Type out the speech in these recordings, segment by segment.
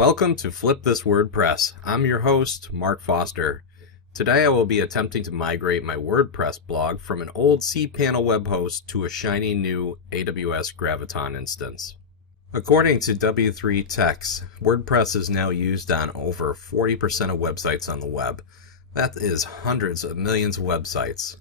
Welcome to Flip This WordPress. I'm your host, Mark Foster. Today I will be attempting to migrate my WordPress blog from an old cPanel web host to a shiny new AWS Graviton instance. According to W3 Techs, WordPress is now used on over 40% of websites on the web. That is hundreds of millions of websites.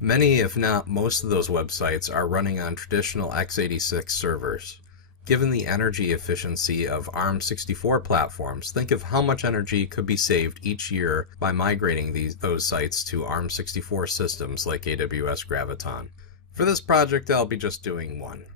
Many, if not most of those websites are running on traditional x86 servers. Given the energy efficiency of ARM64 platforms, think of how much energy could be saved each year by migrating those sites to ARM64 systems like AWS Graviton. For this project, I'll be just doing one.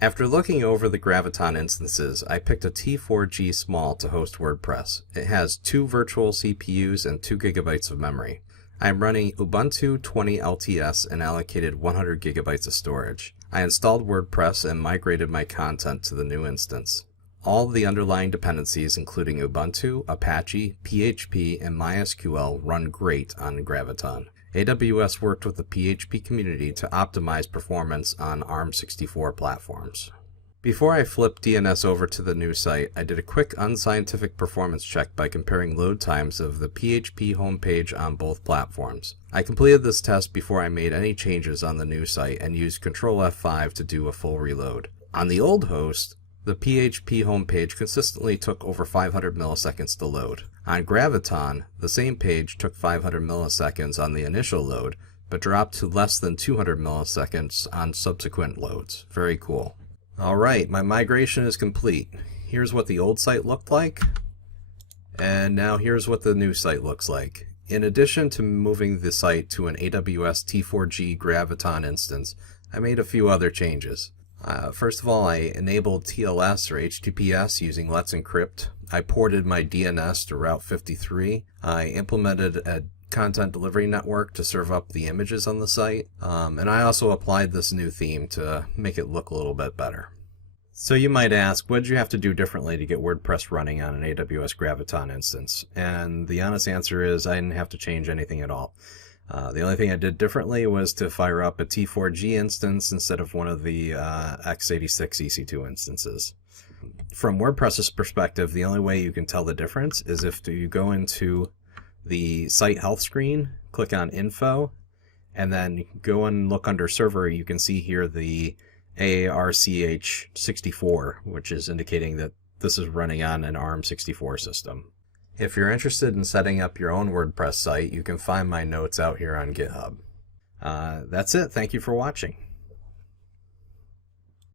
After looking over the Graviton instances, I picked a T4G Small to host WordPress. It has 2 virtual CPUs and 2 GB of memory. I am running Ubuntu 20 LTS and allocated 100 GB of storage. I installed WordPress and migrated my content to the new instance. All the underlying dependencies, including Ubuntu, Apache, PHP, and MySQL, run great on Graviton. AWS worked with the PHP community to optimize performance on ARM64 platforms. Before I flipped DNS over to the new site, I did a quick unscientific performance check by comparing load times of the PHP homepage on both platforms. I completed this test before I made any changes on the new site and used Ctrl F5 to do a full reload. On the old host, the PHP homepage consistently took over 500 milliseconds to load. On Graviton, the same page took 500 milliseconds on the initial load, but dropped to less than 200 milliseconds on subsequent loads. Very cool. Alright, my migration is complete. Here's what the old site looked like, and now here's what the new site looks like. In addition to moving the site to an AWS T4G Graviton instance, I made a few other changes. First of all, I enabled TLS or HTTPS using Let's Encrypt. I ported my DNS to Route 53. I implemented a content delivery network to serve up the images on the site, and I also applied this new theme to make it look a little bit better. So you might ask, what did you have to do differently to get WordPress running on an AWS Graviton instance? And the honest answer is I didn't have to change anything at all. The only thing I did differently was to fire up a T4G instance instead of one of the x86 EC2 instances. From WordPress's perspective, the only way you can tell the difference is if you go into the site health screen, click on Info, and then go and look under Server. You can see here the AARCH64, which is indicating that this is running on an ARM64 system. If you're interested in setting up your own WordPress site, you can find my notes out here on GitHub. That's it. Thank you for watching.